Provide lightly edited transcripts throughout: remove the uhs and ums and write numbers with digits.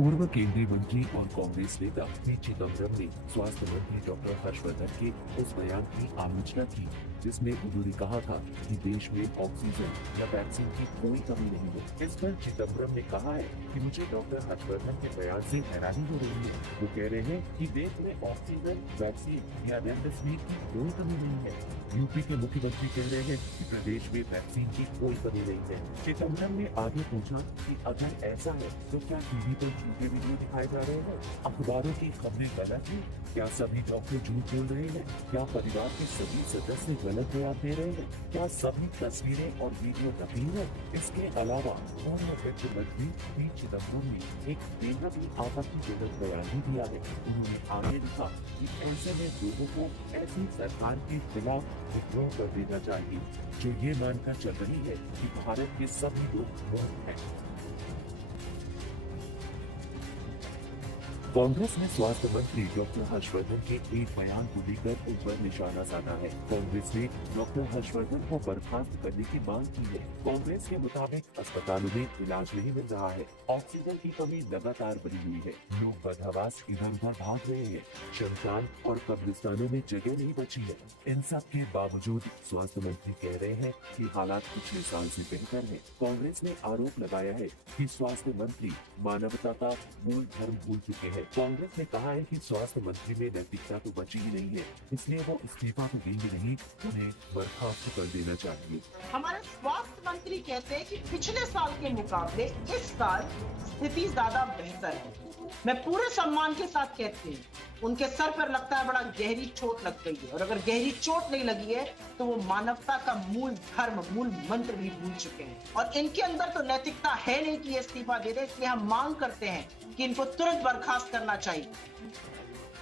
पूर्व केंद्रीय मंत्री और कांग्रेस नेता पी चिदम्बरम ने स्वास्थ्य मंत्री डॉक्टर हर्षवर्धन के उस बयान की आलोचना की जिसमें उन्होंने कहा था कि देश में ऑक्सीजन या वैक्सीन की कोई कमी नहीं है। इस पर चिदम्बरम ने कहा है कि मुझे डॉक्टर हर्षवर्धन के बयान से हैरानी हो रही है। वो कह रहे हैं कि देश में ऑक्सीजन, वैक्सीन या रेमडेसिविर की कोई कमी नहीं है। यूपी के मुख्यमंत्री कह रहे हैं कि प्रदेश में वैक्सीन की कोई कमी नहीं है। चिदम्बरम ने आगे पूछा कि अगर ऐसा है तो क्या टीवी पर झूठे वीडियो दिखाए जा रहे हैं? अखबारों की खबरें गलत हैं? क्या सभी डॉक्टर झूठ बोल रहे हैं? क्या परिवार के सभी सदस्य गलत बयान दे रहे हैं? क्या सभी तस्वीरें और वीडियो नकली है? इसके अलावा पूर्व वित्त मंत्री पी चिदम्बरम ने एक बेहद ही आपत्तिजनक बयान भी दिया है। उन्होंने आगे लिखा कि ऐसे में लोगों को ऐसी सरकार के खिलाफ विद्रोह कर देना चाहिए जो ये मानकर चल रही है कि भारत के सभी लोग मूर्ख हैं। कांग्रेस ने स्वास्थ्य मंत्री डॉक्टर हर्षवर्धन के एक बयान को लेकर उन पर निशाना साधा है। कांग्रेस ने डॉक्टर हर्षवर्धन को बर्खास्त करने की मांग की है। कांग्रेस के मुताबिक अस्पतालों में इलाज नहीं मिल रहा है, ऑक्सीजन की कमी लगातार बनी हुई है, लोग बदहवास इधर उधर भाग रहे हैं, शमशान और कब्रिस्तानों में जगह नहीं बची है। इन सब के बावजूद स्वास्थ्य मंत्री कह रहे हैं कि हालात पिछले साल से बेहतर है। कांग्रेस ने आरोप लगाया है कि स्वास्थ्य मंत्री मानवता का मूल धर्म भूल चुके हैं। कांग्रेस ने कहा है कि स्वास्थ्य मंत्री में नैतिकता तो बची ही नहीं है, इसलिए वो इस्तीफा तो देंगे नहीं, उन्हें बर्खास्त कर देना चाहिए। हमारे स्वास्थ्य मंत्री कहते हैं कि पिछले साल के मुकाबले इस साल स्थिति ज्यादा बेहतर है। मैं पूरे सम्मान के साथ कहती हूँ उनके सर पर लगता है बड़ा गहरी चोट लग गई है, और अगर गहरी चोट नहीं लगी है तो वो मानवता का मूल धर्म, मूल मंत्र भी भूल चुके हैं, और इनके अंदर तो नैतिकता है नहीं कि इस्तीफा दे दे। इसलिए हम मांग करते हैं कि इनको तुरंत बर्खास्त करना चाहिए।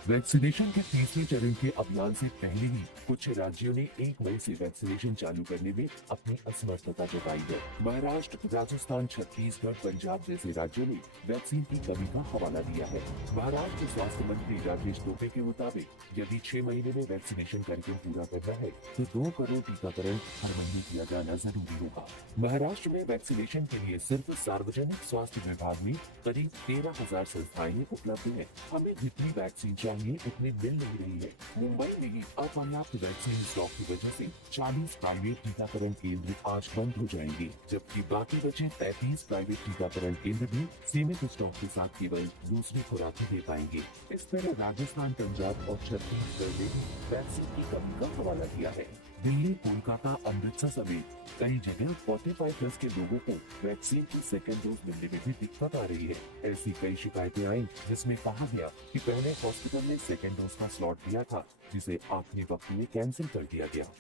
वैक्सीनेशन के तीसरे चरण के अभियान से पहले ही कुछ राज्यों ने 1 मई से वैक्सीनेशन चालू करने में अपनी असमर्थता जताई है। महाराष्ट्र, राजस्थान, छत्तीसगढ़, पंजाब जैसे राज्यों ने वैक्सीन की कमी का हवाला दिया है। महाराष्ट्र के स्वास्थ्य मंत्री राजेश टोपे के मुताबिक यदि 6 महीने में वैक्सीनेशन कार्यक्रम पूरा करना है तो 2 करोड़ टीकाकरण हर महीने किया जाना जरूरी होगा। महाराष्ट्र में वैक्सीनेशन के लिए सिर्फ सार्वजनिक स्वास्थ्य विभाग में करीब 13,000 संस्थाएं उपलब्ध है। हमें जितनी वैक्सीन चाहिए उतनी मिल नहीं रही है। मुंबई में ही अपर्याप्त वैक्सीन स्टॉक की वजह से 40 प्राइवेट टीकाकरण केंद्र आज बंद हो जाएंगे, जबकि बाकी बचे 33 प्राइवेट टीकाकरण केंद्र भी सीमित स्टॉक के साथ केवल दूसरी खुराक दे पाएंगे। इस तरह राजस्थान, पंजाब और छत्तीसगढ़ ने भी वैक्सीन की कमी का हवाला दिया है। दिल्ली, कोलकाता, अमृतसर समेत कई जगह 45+ के लोगों को वैक्सीन की सेकेंड डोज मिलने में भी दिक्कत आ रही है। ऐसी कई शिकायतें आई जिसमें कहा गया कि पहले हॉस्पिटल ने सेकेंड डोज का स्लॉट दिया था जिसे आखिरी वक्त में कैंसिल कर दिया गया।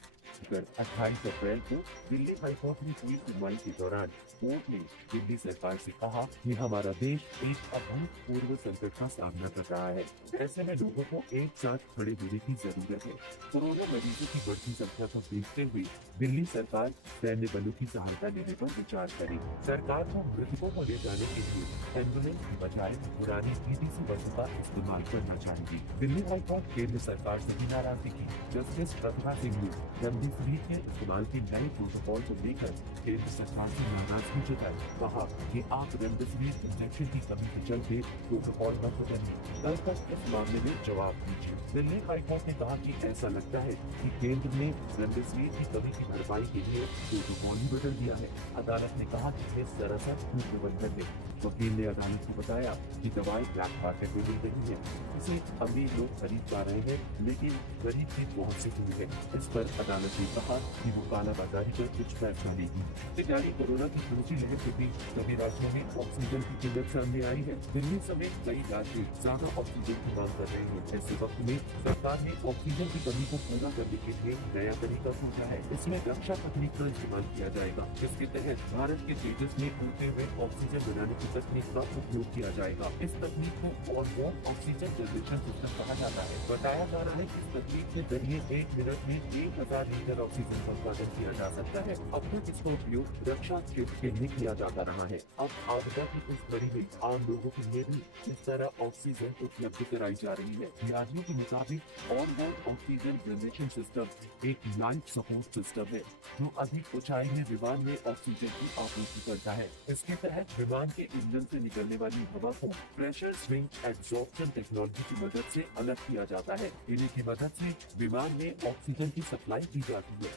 28 अप्रैल को दिल्ली हाईकोर्ट में हुई सुनवाई के दौरान कोर्ट ने दिल्ली सरकार से कहा कि हमारा देश एक अभूतपूर्व संकट का सामना कर रहा है, ऐसे में लोगों को एक साथ खड़े होने की जरूरत है। कोरोना मरीजों की बढ़ती संख्या को देखते हुए दिल्ली सरकार सैन्य बलों की सहायता लेने पर विचार करे। सरकार को मृतकों को ले जाने के लिए एम्बुलेंस की बजाय पुरानी पीटीसी बसों का इस्तेमाल करना चाहिए। दिल्ली हाईकोर्ट केंद्र सरकार से भी नाराजगी की। जस्टिस प्रतिभा सिंह ने रेमडेसिविर के इस्तेमाल के नए प्रोटोकॉल को लेकर केंद्र सरकार से नाराजगी जताई। कहा कि आप रेमडेसिविर इंजेक्शन की कमी के चलते प्रोटोकॉल रद्द करें। कल तक इस मामले में जवाब दीजिए। दिल्ली हाईकोर्ट ने कहा कि ऐसा लगता है कि केंद्र ने रेमडेसिविर की कमी की भरपाई के लिए प्रोटोकॉल ही बदल दिया है। अदालत ने कहा कि ये सरासर प्रबंधन है। वकील ने अदालत को बताया कि दवाएं ब्लैक मार्केट में मिल रही है, इसे अमीर लोग खरीद पा रहे हैं लेकिन गरीब की पहुंच से दूर है। इस पर अदालत ने कहा कि वो कालाबाजारी पर कुछ फैसला लेगी। जारी कोरोना की दूसरी लहर के बीच सभी राज्यों में ऑक्सीजन की किल्लत सामने आई है। दिल्ली समेत कई राज्य ज्यादा ऑक्सीजन की मांग कर रहे हैं। ऐसे वक्त में सरकार ने ऑक्सीजन की कमी को पूरा करने के लिए नया तरीका सोचा है। इसमें रक्षा तकनीक का इस्तेमाल किया जाएगा, जिसके तहत भारत के तेजस में उड़ते हुए ऑक्सीजन बनाने की तकनीक का उपयोग किया जाएगा। इस तकनीक को ऑन-बोर्ड ऑक्सीजन जनरेशन सिस्टम कहा जाता है। बताया जा रहा है कि इस तकनीक के जरिए 1 मिनट में 1000 लीटर ऑक्सीजन का उत्पादन किया जा सकता है। अब तक इसका उपयोग रक्षा क्षेत्र के लिए किया जाता रहा है। अब आपदा की इस घड़ी में आम लोगों के लिए भी इस तरह ऑक्सीजन उपलब्ध कराई जा रही है। विज्ञानियों के मुताबिक ऑनबोर्ड ऑक्सीजन जनरेशन सिस्टम एक लाइफ सपोर्ट सिस्टम है जो अधिक ऊंचाई में विमान में ऑक्सीजन की आपूर्ति करता है। इसके तहत विमान के इंजन से निकलने वाली हवा को प्रेशर स्विंग एब्जॉर्प्शन टेक्नोलॉजी की मदद से अलग किया जाता है। इन्हीं की मदद से विमान में ऑक्सीजन की सप्लाई की जाती है।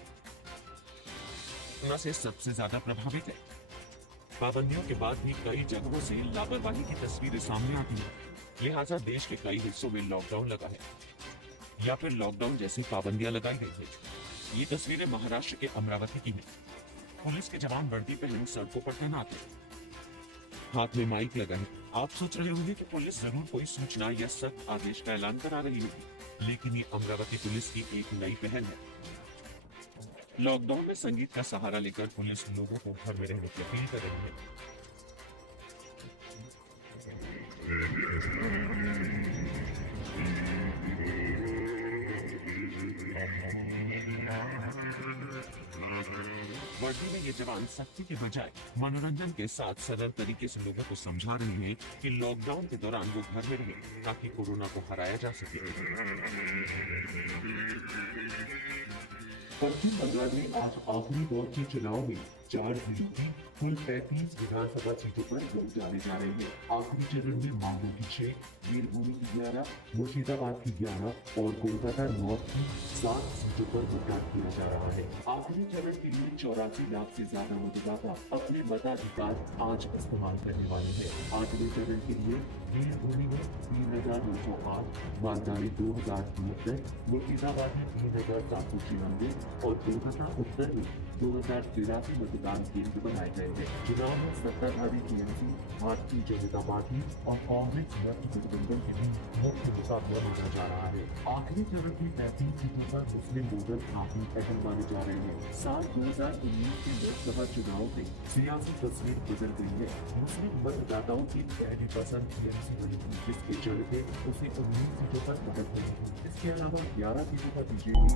कोरोना से सबसे ज्यादा प्रभावित है। पाबंदियों के बाद भी कई जगहों से लापरवाही की तस्वीरें सामने आती है। लिहाजा देश के कई हिस्सों में लॉकडाउन लगा है या फिर लॉकडाउन जैसी पाबंदियां लगाई गई है। ये तस्वीरें महाराष्ट्र के अमरावती की हैं। पुलिस के जवान वर्दी पहने सड़कों पर तैनात हैं। हाथ में माइक लगा है। आप सोच रहे होंगे कि पुलिस जरूर कोई सूचना या सख्त आदेश का ऐलान करा रही होगी, लेकिन ये अमरावती पुलिस की एक नई पहल है। लॉकडाउन में संगीत का सहारा लेकर पुलिस लोगों को घर में रहने की अपील कर रही है। वर्दी में ये जवान सख्ती के बजाय मनोरंजन के साथ सरल तरीके से लोगों को समझा रहे हैं कि लॉकडाउन के दौरान वो घर में रहें ताकि कोरोना को हराया जा सके। पश्चिम बंगाल में आज आखिरी दौर के चुनाव में 4 जिलों की कुल 35 विधानसभा सीटों पर वोट डाले जा रहे हैं। आखिरी चरण में मालदह की 6, वीरभूमि की 11, मुर्शिदाबाद की 11 और कोलकाता नॉर्थ की 7 सीटों पर मतदान किया जा रहा है। आखिरी चरण के लिए 84 लाख से ज्यादा मतदाता अपने मताधिकार आज इस्तेमाल करने वाले हैं। आखिरी चरण के लिए वीरभूमि में 3,908, मालदा में 2,073, मुर्शिदाबाद में 3,796 और कोलकाता उत्तर में 2,083 मतदान केंद्र बनाए गए हैं। चुनाव में सत्ताधारी टीएमसी, भारतीय जनता पार्टी और कांग्रेस गठबंधन के बीच मुख्य मुकाबला होने जा रहा है। आखिरी चरण की 35 सीटों पर मुस्लिम वोटर काफी अहम माने जा रहे हैं। साल 2019 के लोकसभा चुनाव में सियासी तस्वीर बदल गई है। मुस्लिम मतदाताओं की पहली पसंद टीएमसी बनी थी, जिसके चलते उसे 19 सीटों पर बढ़त मिली थी। इसके अलावा 11 सीटों पर बीजेपी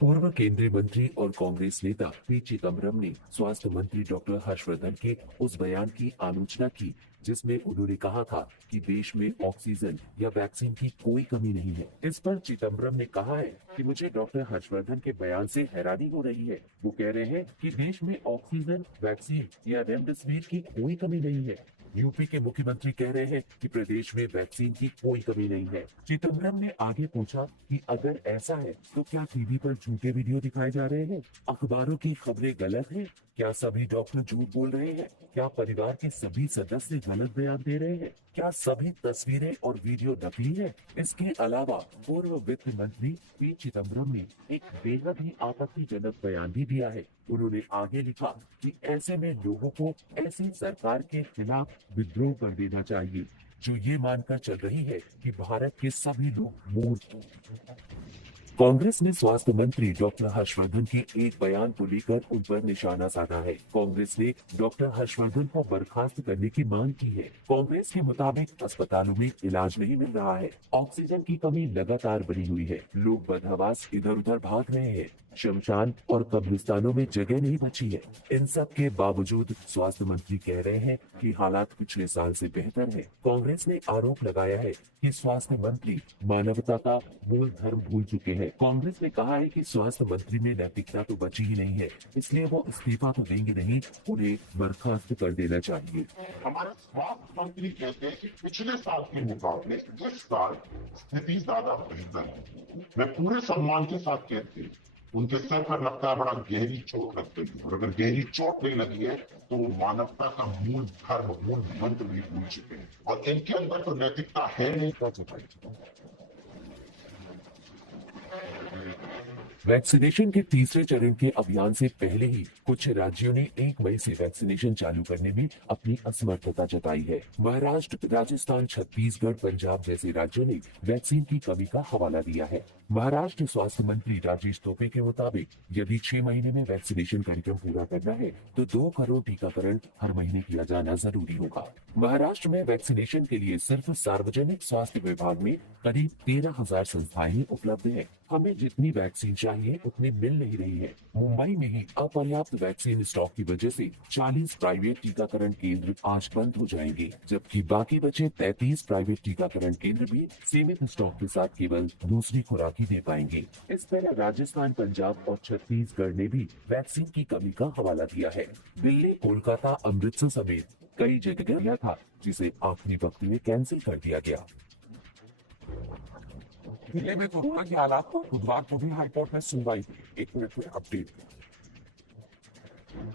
पूर्व केंद्रीय मंत्री और कांग्रेस नेता पी चिदम्बरम ने स्वास्थ्य मंत्री डॉक्टर हर्षवर्धन के उस बयान की आलोचना की जिसमें उन्होंने कहा था कि देश में ऑक्सीजन या वैक्सीन की कोई कमी नहीं है। इस पर चिदम्बरम ने कहा है कि मुझे डॉक्टर हर्षवर्धन के बयान से हैरानी हो रही है। वो कह रहे हैं कि देश में ऑक्सीजन, वैक्सीन या रेमडेसिविर की कोई कमी नहीं है। यूपी के मुख्यमंत्री कह रहे हैं कि प्रदेश में वैक्सीन की कोई कमी नहीं है। चिदम्बरम ने आगे पूछा कि अगर ऐसा है तो क्या टीवी पर झूठे वीडियो दिखाए जा रहे हैं? अखबारों की खबरें गलत हैं? क्या सभी डॉक्टर झूठ बोल रहे हैं? क्या परिवार के सभी सदस्य गलत बयान दे रहे हैं? क्या सभी तस्वीरें और वीडियो नकली है? इसके अलावा पूर्व वित्त मंत्री पी चिदम्बरम ने एक बेहद ही आपत्तिजनक बयान भी दिया है। उन्होंने आगे लिखा कि ऐसे में लोगों को ऐसी सरकार के खिलाफ विद्रोह कर देना चाहिए जो ये मानकर चल रही है कि भारत के सभी लोग मूर्ख। कांग्रेस ने स्वास्थ्य मंत्री डॉक्टर हर्षवर्धन के एक बयान को लेकर उन पर निशाना साधा है। कांग्रेस ने डॉक्टर हर्षवर्धन को बर्खास्त करने की मांग की है। कांग्रेस के मुताबिक अस्पतालों में इलाज नहीं मिल रहा है, ऑक्सीजन की कमी लगातार बनी हुई है, लोग बदहवास इधर उधर भाग रहे हैं, शमशान और कब्रिस्तानों में जगह नहीं बची है। इन सब के बावजूद स्वास्थ्य मंत्री कह रहे हैं कि हालात पिछले साल से बेहतर है। कांग्रेस ने आरोप लगाया है कि स्वास्थ्य मंत्री मानवता का मूल धर्म भूल चुके हैं। कांग्रेस ने कहा है कि स्वास्थ्य मंत्री में नैतिकता तो बची ही नहीं है, इसलिए वो इस्तीफा तो देंगे नहीं, उन्हें बर्खास्त कर देना चाहिए। हमारे स्वास्थ्य मंत्री कहते हैं कि पिछले साल के मुकाबले इस साल स्थिति ज्यादा बेहतर है। मैं पूरे सम्मान के साथ कहते हैं उनके सर पर लगता है बड़ा गहरी चोट लग गई, और अगर गहरी चोट नहीं लगी है तो वो मानवता का मूल धर्म, मूल मंत्र भी भूल चुके हैं, और इनके अंदर तो नैतिकता है नहीं। वैक्सीनेशन के तीसरे चरण के अभियान से पहले ही कुछ राज्यों ने 1 मई से वैक्सीनेशन चालू करने में अपनी असमर्थता जताई है। महाराष्ट्र, राजस्थान, छत्तीसगढ़, पंजाब जैसे राज्यों ने वैक्सीन की कमी का हवाला दिया है। महाराष्ट्र स्वास्थ्य मंत्री राजेश टोपे के मुताबिक यदि 6 महीने में वैक्सीनेशन कार्यक्रम पूरा करना है तो 2 करोड़ टीकाकरण हर महीने किया जाना जरूरी होगा। महाराष्ट्र में वैक्सीनेशन के लिए सिर्फ सार्वजनिक स्वास्थ्य विभाग में करीब 13,000 संस्थाएं ही उपलब्ध है। हमें जितनी वैक्सीन चाहिए उतनी मिल नहीं रही है। मुंबई में ही अपर्याप्त वैक्सीन स्टॉक की वजह से 40 प्राइवेट टीकाकरण केंद्र आज बंद हो जाएंगे, जबकि बाकी बचे 33 प्राइवेट टीकाकरण केंद्र भी सीमित स्टॉक के साथ केवल दूसरी खुराक ही दे पाएंगे। इस तरह राजस्थान, पंजाब और छत्तीसगढ़ ने भी वैक्सीन की कमी का हवाला दिया है। दिल्ली, कोलकाता, अमृतसर समेत कई जगह गया था जिसे आखिरी वक्त में कैंसिल कर दिया गया। जिले में कोरोना के हालात पर बुधवार को भी हाईकोर्ट में सुनवाई। 1 मिनट में अपडेट।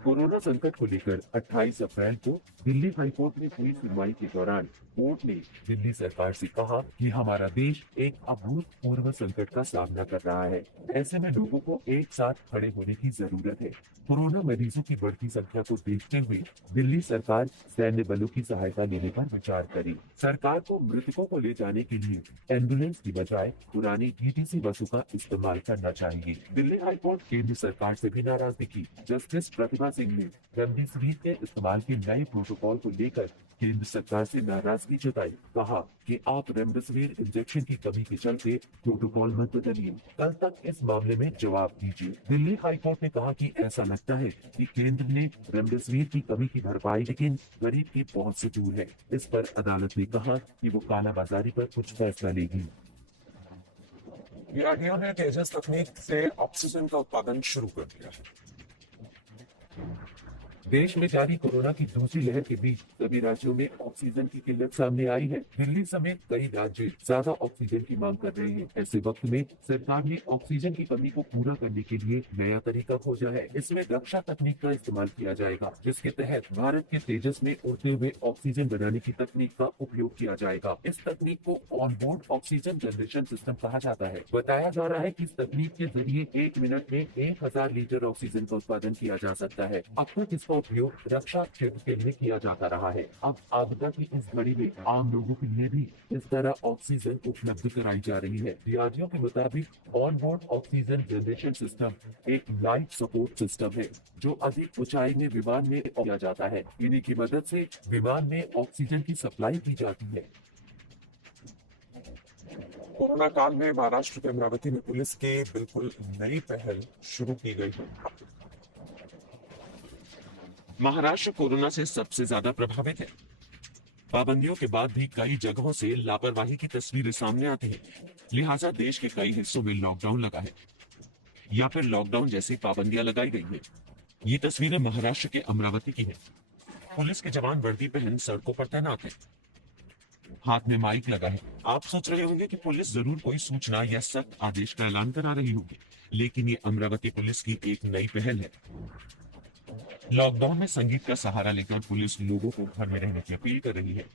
कोरोना संकट को लेकर 28 अप्रैल को दिल्ली हाईकोर्ट में हुई सुनवाई के दौरान कोर्ट ने दिल्ली सरकार से कहा कि हमारा देश एक अभूतपूर्व संकट का सामना कर रहा है। ऐसे में लोगों को एक साथ खड़े होने की जरूरत है। कोरोना मरीजों की बढ़ती संख्या को देखते हुए दिल्ली सरकार सैन्य बलों की सहायता लेने पर विचार करी। सरकार को मृतकों को ले जाने के लिए एम्बुलेंस की बजाय पुरानी डीटीसी बसों का इस्तेमाल करना चाहिए। दिल्ली हाईकोर्ट केंद्र सरकार से भी नाराज दिखी। जस्टिस प्रतिभा सिंह ने रेमडेसिविर के इस्तेमाल के नए प्रोटोकॉल को लेकर केंद्र सरकार से नाराजगी जताई। कहा कि आप रेमडेसिविर इंजेक्शन की कमी के चलते प्रोटोकॉल मत बदलिए, कल तक इस मामले में जवाब दीजिए। दिल्ली हाईकोर्ट ने कहा कि ऐसा लगता है कि केंद्र ने रेमडेसिविर की कमी की भरपाई लेकिन गरीब की पहुंच से दूर है। इस पर अदालत ने कहा कि वो कालाबाजारी पर कुछ फैसला लेगी। डीआरडीओ ने तेजस तकनीक से ऑक्सीजन का उत्पादन शुरू कर दिया है। देश में जारी कोरोना की दूसरी लहर के बीच सभी राज्यों में ऑक्सीजन की किल्लत सामने आई है। दिल्ली समेत कई राज्य ज्यादा ऑक्सीजन की मांग कर रहे हैं। ऐसे वक्त में सरकार ने ऑक्सीजन की कमी को पूरा करने के लिए नया तरीका खोजा है। इसमें रक्षा तकनीक का इस्तेमाल किया जाएगा, जिसके तहत भारत के तेजस में उड़ते हुए ऑक्सीजन बनाने की तकनीक का उपयोग किया जाएगा। इस तकनीक को on board oxygen generation system कहा जाता है। बताया जा रहा है कि इस तकनीक के जरिए 1 मिनट में 1000 लीटर ऑक्सीजन का उत्पादन किया जा सकता है। अब तक इसका उपयोग रक्षा क्षेत्र के लिए किया जाता रहा है। अब आपदा की इस घड़ी में आम लोगों के लिए भी इस तरह ऑक्सीजन उपलब्ध कराई जा रही है। डीआरडीओ के मुताबिक on board oxygen generation system एक लाइफ सपोर्ट सिस्टम है जो अधिक ऊंचाई में विमान में किया जाता है। इन्हीं की मदद से विमान में ऑक्सीजन की सप्लाई की जाती है। कोरोना काल में महाराष्ट्र के अमरावती में पुलिस के बिल्कुल नई पहल शुरू की गई है। महाराष्ट्र कोरोना से सबसे ज्यादा प्रभावित है। पाबंदियों के बाद भी कई जगहों से लापरवाही की तस्वीरें सामने आती हैं। लिहाजा देश के कई हिस्सों में लॉकडाउन लगा है या फिर लॉकडाउन जैसी पाबंदियां लगाई गई हैं। ये तस्वीरें महाराष्ट्र के अमरावती की है। पुलिस के जवान वर्दी पहन सड़कों पर तैनात हैं। हाथ में माइक लगा है। आप सोच रहे होंगे कि पुलिस जरूर कोई सूचना या सख्त आदेश का ऐलान करा रही होगी, लेकिन ये अमरावती पुलिस की एक नई पहल है। लॉकडाउन में संगीत का सहारा लेकर पुलिस लोगों को घर में रहने की अपील कर रही है।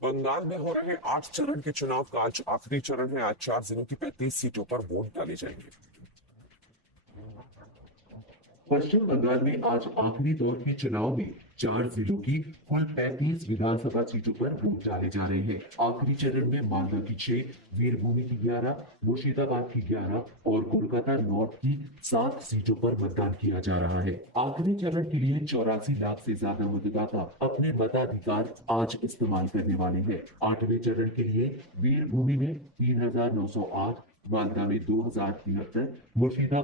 बंगाल में हो रहे 8 चरण के चुनाव का आज आखिरी चरण है। आज 4 जिलों की 35 सीटों पर वोट डाले जाएंगे। पश्चिम बंगाल में आज आखिरी दौर के चुनाव में 4 जिलों की कुल 35 विधानसभा सीटों पर वोट डाले जा रहे हैं। आखिरी चरण में मालदा की 6, वीरभूमि की 11, मुर्शिदाबाद की 11 और कोलकाता नॉर्थ की 7 सीटों पर मतदान किया जा रहा है। आखिरी चरण के लिए 84 लाख से ज्यादा मतदाता अपने मताधिकार आज इस्तेमाल करने वाले हैं। 8वें चरण के लिए वीरभूमि में 3908, मालदा में 2073, मुर्शिदाबाद